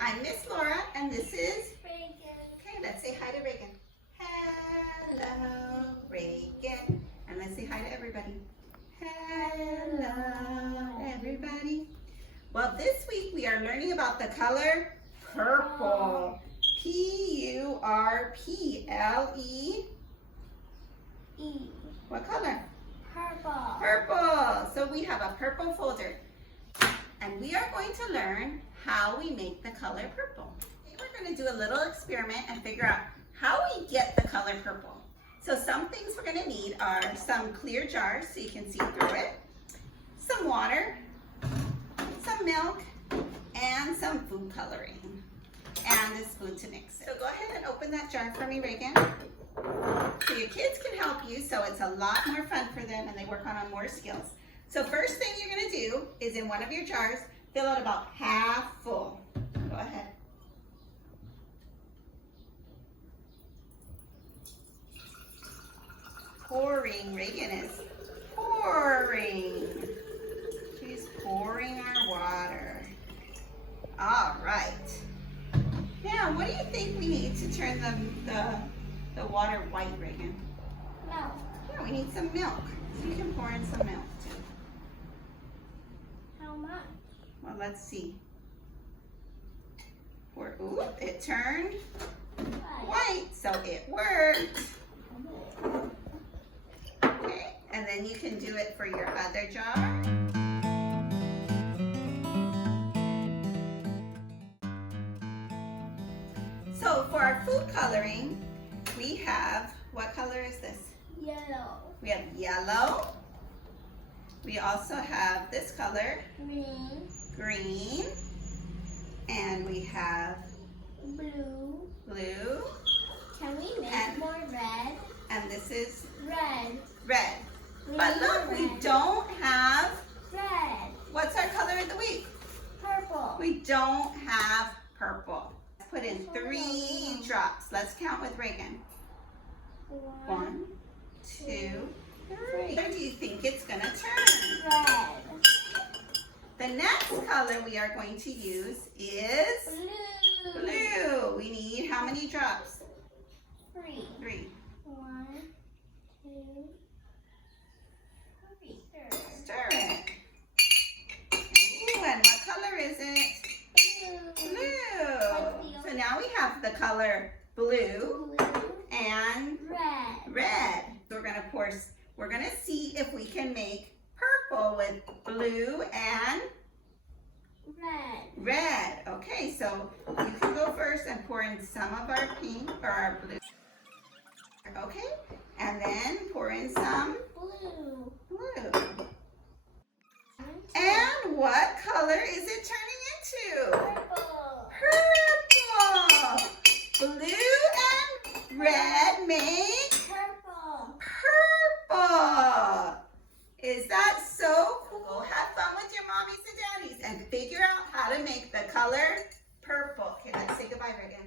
I'm Miss Laura, and this is Reagan. Okay, let's say hi to Reagan. Hello, Reagan. And let's say hi to everybody. Hello, everybody. Well, this week we are learning about the color purple. P-U-R-P-L-E. E. What color? Purple. Purple. So we have a purple folder. And we are going to learn how we make the color purple. Today we're going to do a little experiment and figure out how we get the color purple. So some things we're going to need are some clear jars so you can see through it, some water, some milk, and some food coloring, and a spoon to mix it. So go ahead and open that jar for me, Reagan. So your kids can help you so it's a lot more fun for them and they work on more skills. So first thing you're going to do is in one of your jars, fill it about half full. Go ahead. Pouring. Reagan is pouring. She's pouring our water. All right. Now, what do you think we need to turn the water white, Reagan? Milk. Yeah, we need some milk. So you can pour in some milk too. How much? Well, let's see. Ooh, it turned white, so it worked. Okay, and then you can do it for your other jar. So for our food coloring, we have, what color is this? Yellow. We have yellow. We also have this color, Green. green. And we have Blue. blue. Can we make And- more red? And this is Red. red. We But need look, we red. don't have, Red. what's our color of the week? Purple. We don't have purple. Let's put in 3 drops. Let's count with Reagan. 1, 2, 3. Where do you think it's gonna turn? Red. The next color we are going to use is Blue. blue. We need how many drops? 3. 3. 1, 2, 3. Stir it. Ooh, and what color is it? Blue. Blue. So now we have the color blue Blue. and Red. red. We're gonna see if we can make purple with blue and Red. red. Okay, so you can go first and pour in some of our pink or our blue. Okay, and then pour in some Blue. blue. And what color is it turning into? Purple. Purple. Blue and red make Purple. purple. Is that so cool? Have fun with your mommies and daddies and figure out how to make the color purple. Okay, let's say goodbye, Reagan.